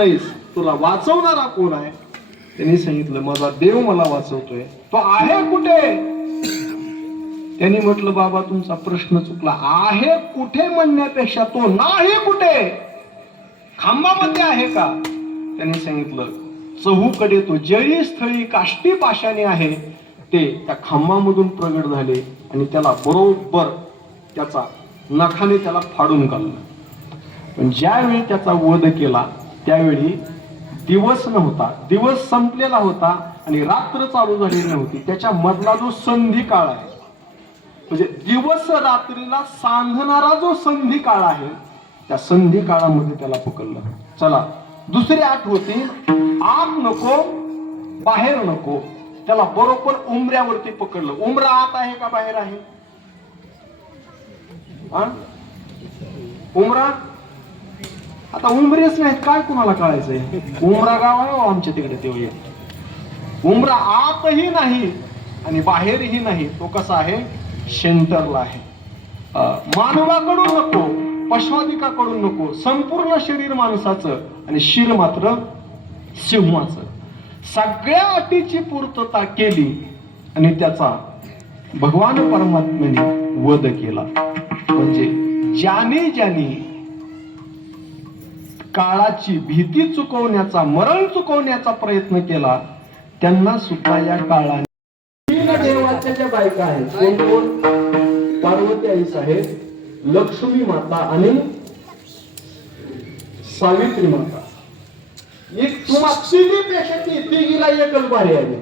नाहीस, तुला वाचवणारा कोण आहे? त्यांनी सांगितलं माझा देव मला वाचवतोय. तो आहे कुठे? त्यांनी म्हटलं बाबा तुमचा प्रश्न चुकला. आहे कुठे म्हणण्यापेक्षा तो नाही कुठे, खांबामध्ये आहे का? त्यांनी सांगितलं चहूकडे तो जळी स्थळी काष्टी पाशाने आहे, ते त्या खांबामधून प्रगट झाले आणि त्याला बरोबर त्याचा नखाने त्याला फाडून काढलं. पण ज्यावेळी त्याचा वध केला त्यावेळी दिवस नव्हता, दिवस संपलेला होता आणि रात्र चालू झालेली नव्हती. त्याच्या मधला जो संधी काळ आहे, म्हणजे दिवस रात्रीला सांधणारा जो संधी काळ आहे, त्या संधी काळामध्ये त्याला पकडलं. चला दुसरी आठ होती, आत नको बाहेर नको. त्याला बरोबर उमऱ्यावरती पकडलं. उमरा आत आहे का बाहेर आहे? उमरा आता उमरेच नाहीत काय कुणाला कळायचंय? उमरा गाव आहे आमच्या तिकडे. तेव्हा उमरा आतही नाही आणि बाहेरही नाही. तो कसा आहे? सेंटरला आहे. मानवाकडून नको, पशवादिकाकडून नको, संपूर्ण शरीर माणसाचं आणि शिर मात्र सिंहाचं. सगळ्या अटीची पूर्तता केली आणि त्याचा भगवान परमात्म्याने वध केला. म्हणजे ज्याने ज्याने काळाची भीती चुकवण्याचा, मरण चुकवण्याचा प्रयत्न केला, त्यांना सुद्धा या काळाने तीन देवाच्या बायका आहेत. कोण कोण? पार्वती आई साहेब, लक्ष्मी माता आणि सावित्री माता. एक तुम्हा तिघीपेक्षा तिघीला एकच बारी आली.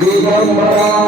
दिगंबरा